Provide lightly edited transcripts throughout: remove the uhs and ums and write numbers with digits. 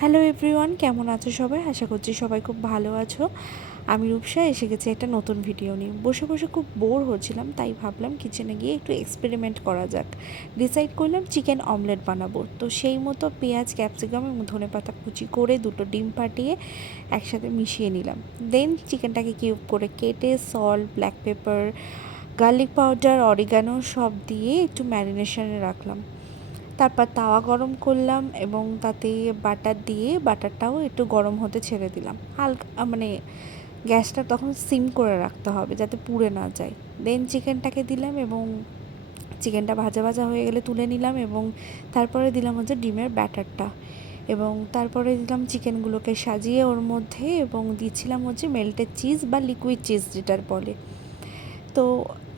Hello everyone, কেমন আছো সবাই? আশা করছি সবাই খুব ভালো আছো। আমি রূপসা এসে গেছি একটা নতুন ভিডিও নিয়ে। বসে বসে খুব বোর হচ্ছিলাম, তাই ভাবলাম কিচেনে গিয়ে একটু এক্সপেরিমেন্ট করা যাক। ডিসাইড করলাম চিকেন অমলেট বানাবো। তো সেই মতো পেঁয়াজ, ক্যাপসিকাম এবং ধনেপাতা কুচি করে দুটো ডিম ফাটিয়ে একসাথে মিশিয়ে নিলাম। দেন চিকেনটাকে কিউব করে কেটে salt, black pepper, garlic powder, oregano সব দিয়ে একটু ম্যারিনেশনে রাখলাম। তারপর তাওয়া গরম করলাম এবং তাতে বাটার দিয়ে বাটারটাও একটু গরম হতে ছেড়ে দিলাম। হালকা মানে গ্যাসটা তখন সিম করে রাখতে হবে যাতে পুড়ে না যায়। দেন চিকেনটাকে দিলাম এবং চিকেনটা ভাজা ভাজা হয়ে গেলে তুলে নিলাম এবং তারপরে দিলাম হচ্ছে ডিমের ব্যাটারটা এবং তারপরে দিলাম চিকেনগুলোকে সাজিয়ে ওর মধ্যে এবং দিচ্ছিলাম হচ্ছে মেল্টেড চিজ বা লিকুইড চিজ যেটার বলে। তো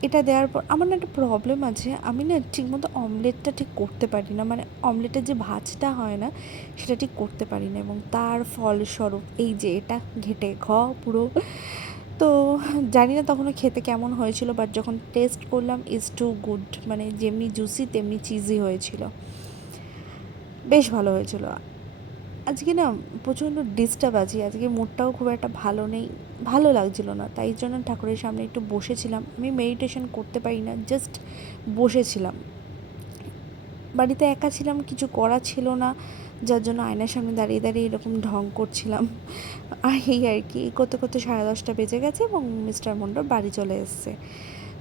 এটা দেওয়ার পর আমার না একটা প্রবলেম আছে, আমি না ঠিকমতো অমলেটটা ঠিক করতে পারি না, মানে অমলেটের যে ভাজটা হয় না সেটা ঠিক করতে পারি না এবং তার ফলস্বরূপ এই যে এটা ঘেটে পুরো। তো জানি না তখনও খেতে কেমন হয়েছিল, বাট যখন টেস্ট করলাম ইজ টু গুড, মানে যেমনি জুসি তেমনি চিজি হয়েছিল, বেশ ভালো হয়েছিল। আজকে না প্রচণ্ড ডিস্টার্ব আছি, আজকে মুডটাও খুব একটা ভালো নেই, ভালো লাগছিল না, তাই জন্য ঠাকুরের সামনে একটু বসেছিলাম। আমি মেডিটেশন করতে পারি না, জাস্ট বসেছিলাম। বাড়িতে একা ছিলাম, কিছু করা ছিল না, যার জন্য আয়নার সামনে দাঁড়িয়ে দাঁড়িয়ে এরকম ঢং করছিলাম। আর এই আর কি করতে করতে 10:30 বেজে গেছে এবং মিস্টার মন্ডল বাড়ি চলে এসছে।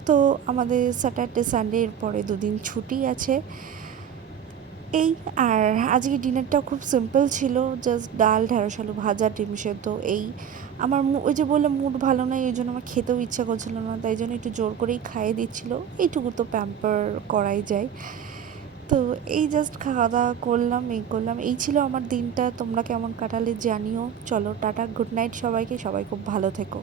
তো আমাদের স্যাটারডে সানডে এর পরে 2 দিন ছুটি আছে। এই আর আজকে ডিনারটাও খুব সিম্পল ছিল, জাস্ট ডাল, ঢেঁড়স আলু ভাজা, ডিম সেদ্ধ। এই আমার ওই যে বললাম মুড ভালো নয়, এই জন্য আমার খেতেও ইচ্ছা করছিল না, তাই জন্য একটু জোর করেই খাইয়ে দিচ্ছিলো। এইটুকু তো প্যাম্পার করাই যায়। তো এই জাস্ট খাওয়া দাওয়া করলাম, এই করলাম, এই ছিল আমার দিনটা। তোমরা কেমন কাটালে জানিও। চলো টাটা, গুড নাইট সবাইকে, সবাই খুব ভালো থেকো।